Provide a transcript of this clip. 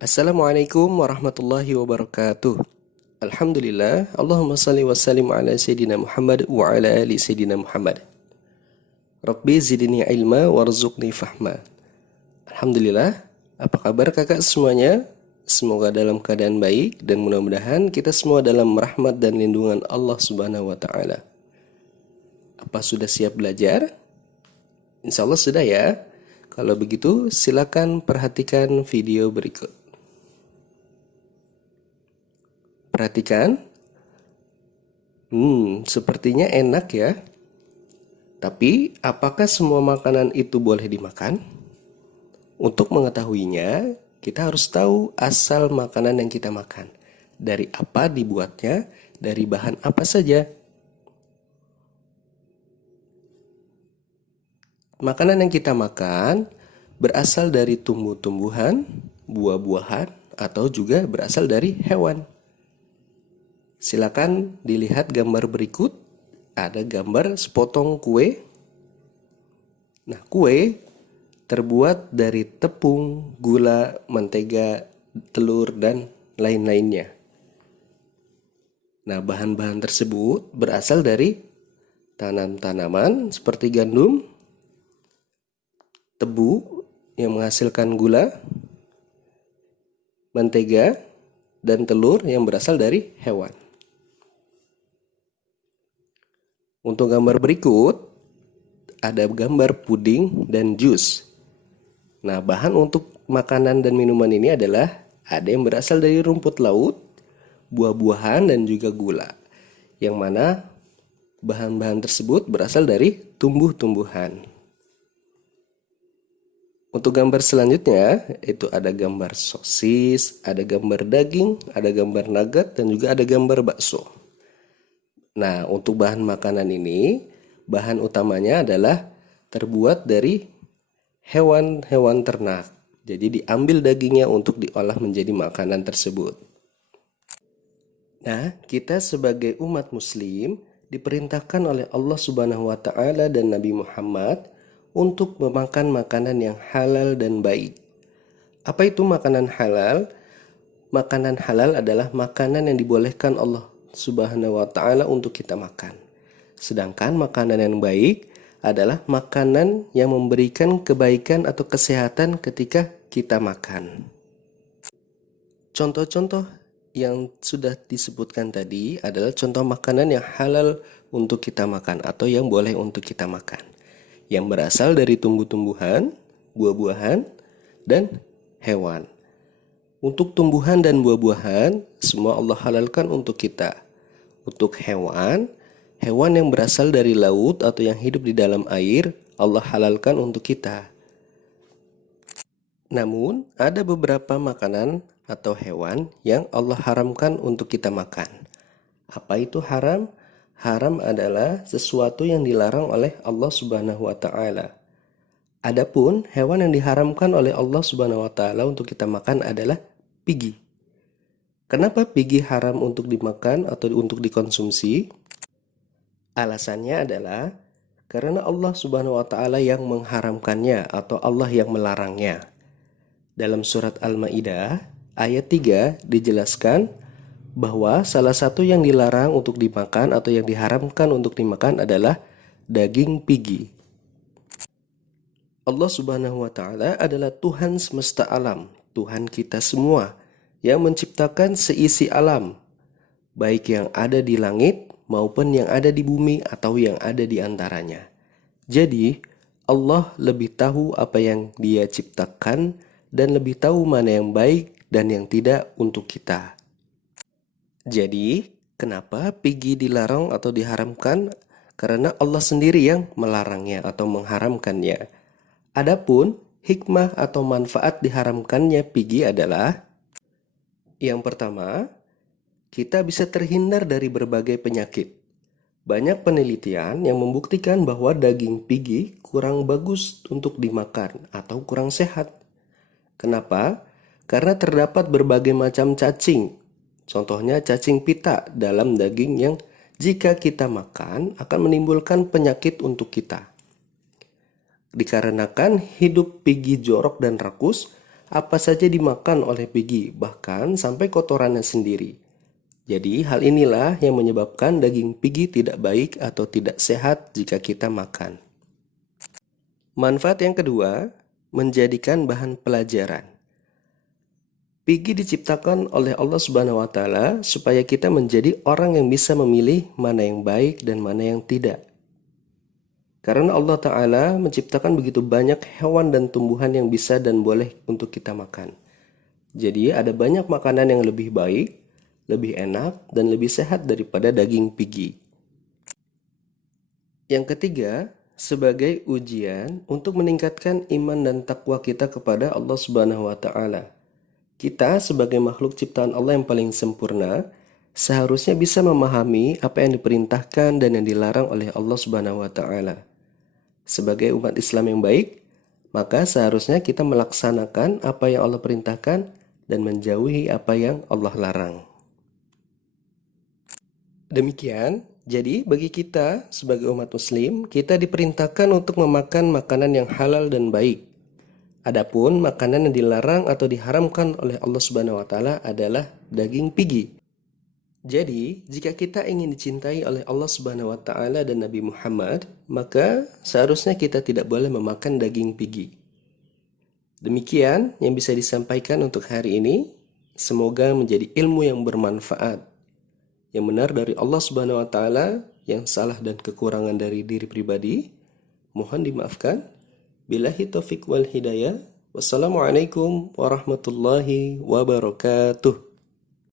Assalamualaikum warahmatullahi wabarakatuh. Alhamdulillah, Allahumma salli wa sallim ala Sayyidina Muhammad wa ala ali Sayyidina Muhammad. Rabbi zidni ilma warzuqni fahma. Alhamdulillah, apa kabar kakak semuanya? Semoga dalam keadaan baik dan mudah-mudahan kita semua dalam rahmat dan lindungan Allah Subhanahu wa taala. Apa sudah siap belajar? Insya Allah sudah ya. Kalau begitu, silakan perhatikan video berikut. Perhatikan. Sepertinya enak ya. Tapi, apakah semua makanan itu boleh dimakan? Untuk mengetahuinya, kita harus tahu asal makanan yang kita makan. Dari apa dibuatnya, dari bahan apa saja. Makanan yang kita makan berasal dari tumbuh-tumbuhan, buah-buahan, atau juga berasal dari hewan. Silakan dilihat gambar berikut. Ada gambar sepotong kue. Nah, kue terbuat dari tepung, gula, mentega, telur, dan lain-lainnya. Nah, bahan-bahan tersebut berasal dari tanaman seperti gandum, tebu yang menghasilkan gula, mentega, dan telur yang berasal dari hewan. Untuk gambar berikut, ada gambar puding dan jus. Nah, bahan untuk makanan dan minuman ini adalah ada yang berasal dari rumput laut, buah-buahan, dan juga gula. Yang mana bahan-bahan tersebut berasal dari tumbuh-tumbuhan. Untuk gambar selanjutnya, itu ada gambar sosis, ada gambar daging, ada gambar nugget, dan juga ada gambar bakso. Nah, untuk bahan makanan ini, bahan utamanya adalah terbuat dari hewan-hewan ternak. Jadi diambil dagingnya untuk diolah menjadi makanan tersebut. Nah, kita sebagai umat muslim diperintahkan oleh Allah Subhanahu wa taala dan Nabi Muhammad untuk memakan makanan yang halal dan baik. Apa itu makanan halal? Makanan halal adalah makanan yang dibolehkan Allah Subhanahu wa ta'ala untuk kita makan. Sedangkan makanan yang baik adalah makanan yang memberikan kebaikan atau kesehatan ketika kita makan. Contoh-contoh yang sudah disebutkan tadi adalah contoh makanan yang halal untuk kita makan atau yang boleh untuk kita makan. Yang berasal dari tumbuh-tumbuhan, buah-buahan, dan hewan. Untuk tumbuhan dan buah-buahan, semua Allah halalkan untuk kita. Untuk hewan, hewan yang berasal dari laut atau yang hidup di dalam air, Allah halalkan untuk kita. Namun, ada beberapa makanan atau hewan yang Allah haramkan untuk kita makan. Apa itu haram? Haram adalah sesuatu yang dilarang oleh Allah Subhanahu wa taala. Adapun hewan yang diharamkan oleh Allah Subhanahu wa taala untuk kita makan adalah pigi. Kenapa pigi haram untuk dimakan atau untuk dikonsumsi? Alasannya adalah karena Allah Subhanahu wa taala yang mengharamkannya atau Allah yang melarangnya. Dalam surat Al-Maidah ayat 3 dijelaskan bahwa salah satu yang dilarang untuk dimakan atau yang diharamkan untuk dimakan adalah daging pigi. Allah Subhanahu wa taala adalah Tuhan semesta alam, Tuhan kita semua yang menciptakan seisi alam, baik yang ada di langit maupun yang ada di bumi atau yang ada di antaranya. Jadi, Allah lebih tahu apa yang Dia ciptakan dan lebih tahu mana yang baik dan yang tidak untuk kita. Jadi, kenapa pigi dilarang atau diharamkan? Karena Allah sendiri yang melarangnya atau mengharamkannya. Adapun hikmah atau manfaat diharamkannya pigi adalah yang pertama, kita bisa terhindar dari berbagai penyakit. Banyak penelitian yang membuktikan bahwa daging pigi kurang bagus untuk dimakan atau kurang sehat. Kenapa? Karena terdapat berbagai macam cacing. Contohnya cacing pita dalam daging yang jika kita makan akan menimbulkan penyakit untuk kita. Dikarenakan hidup pigi jorok dan rakus, apa saja dimakan oleh pigi, bahkan sampai kotorannya sendiri. Jadi hal inilah yang menyebabkan daging pigi tidak baik atau tidak sehat jika kita makan. Manfaat yang kedua, menjadikan bahan pelajaran. Pigi diciptakan oleh Allah Subhanahu wa taala supaya kita menjadi orang yang bisa memilih mana yang baik dan mana yang tidak. Karena Allah Ta'ala menciptakan begitu banyak hewan dan tumbuhan yang bisa dan boleh untuk kita makan. Jadi ada banyak makanan yang lebih baik, lebih enak, dan lebih sehat daripada daging pigi. Yang ketiga, sebagai ujian untuk meningkatkan iman dan takwa kita kepada Allah Subhanahu wa Ta'ala. Kita sebagai makhluk ciptaan Allah yang paling sempurna, seharusnya bisa memahami apa yang diperintahkan dan yang dilarang oleh Allah Subhanahu wa Ta'ala. Sebagai umat Islam yang baik, maka seharusnya kita melaksanakan apa yang Allah perintahkan dan menjauhi apa yang Allah larang. Demikian, jadi bagi kita sebagai umat Muslim, kita diperintahkan untuk memakan makanan yang halal dan baik. Adapun makanan yang dilarang atau diharamkan oleh Allah Subhanahu wa taala adalah daging pigi. Jadi, jika kita ingin dicintai oleh Allah Subhanahu wa taala dan Nabi Muhammad, maka seharusnya kita tidak boleh memakan daging pigi. Demikian yang bisa disampaikan untuk hari ini. Semoga menjadi ilmu yang bermanfaat. Yang benar dari Allah Subhanahu wa taala, yang salah dan kekurangan dari diri pribadi mohon dimaafkan. Billahi taufik wal hidayah. Wassalamualaikum warahmatullahi wabarakatuh.